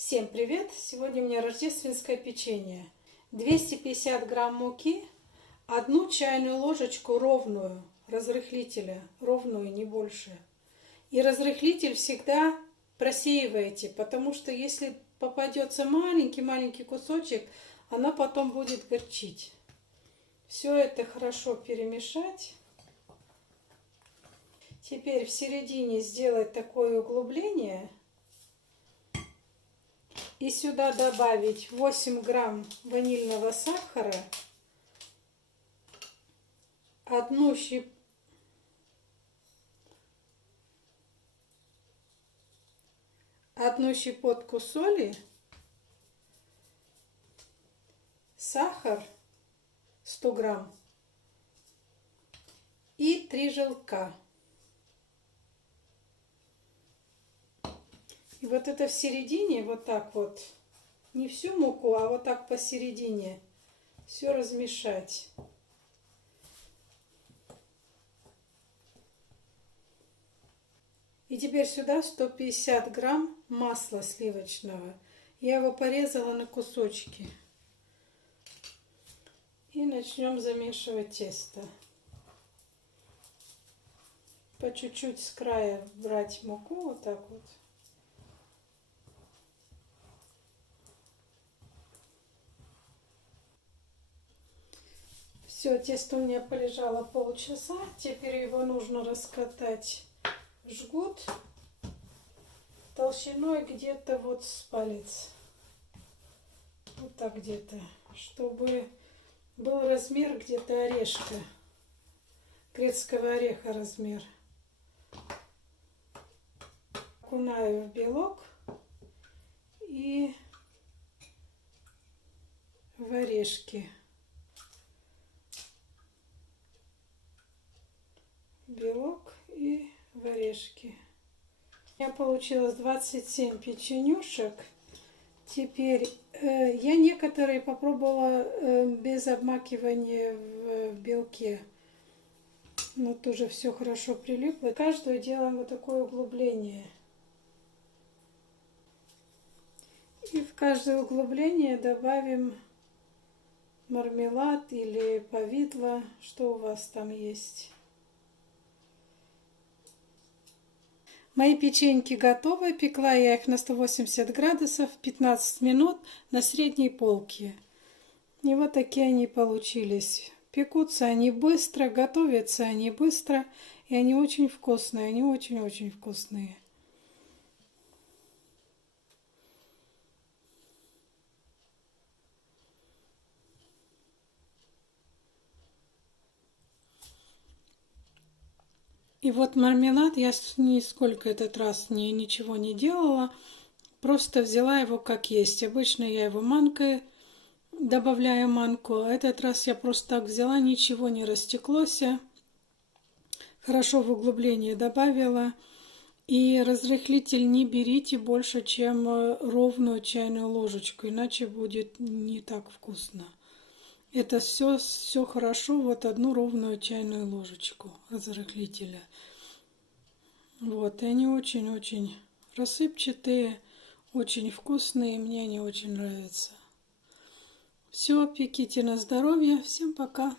Всем привет! Сегодня у меня рождественское печенье. 250 грамм муки, 1 чайную ложечку ровную разрыхлителя, ровную, не больше. И разрыхлитель всегда просеивайте, потому что если попадется маленький-маленький кусочек, она потом будет горчить. Все это хорошо перемешать. Теперь в середине сделать такое углубление. И сюда добавить 8 грамм ванильного сахара, одну щепотку соли, сахар 100 грамм и 3 желтка. И вот это в середине, вот так вот, не всю муку, а вот так посередине, все размешать. И теперь сюда 150 грамм масла сливочного. Я его порезала на кусочки. И начнем замешивать тесто. По чуть-чуть с края брать муку, вот так вот. Все, тесто у меня полежало полчаса. Теперь его нужно раскатать в жгут толщиной где-то вот с палец. Вот так где-то. Чтобы был размер где-то орешка. Грецкого ореха размер. Окунаю в белок и в орешки. Белок и в орешки. У меня получилось 27 печенюшек. Теперь я некоторые попробовала без обмакивания в белке. Но тоже все хорошо прилипло. Каждую делаем вот такое углубление. И в каждое углубление добавим мармелад или повидло, что у вас там есть. Мои печеньки готовы. Пекла я их на 180 градусов 15 минут на средней полке. И вот такие они получились. Пекутся они быстро, готовятся они быстро. И они очень вкусные. Они очень-очень вкусные. И вот мармелад я нисколько этот раз ничего не делала. Просто взяла его как есть. Обычно я его манкой добавляю манку. А этот раз я просто так взяла, ничего не растеклось. Хорошо в углубление добавила. И разрыхлитель не берите больше, чем ровную чайную ложечку, иначе будет не так вкусно. Это все хорошо, вот одну ровную чайную ложечку разрыхлителя. Вот, и они очень-очень рассыпчатые, очень вкусные, мне они очень нравятся. Все, пеките на здоровье, всем пока!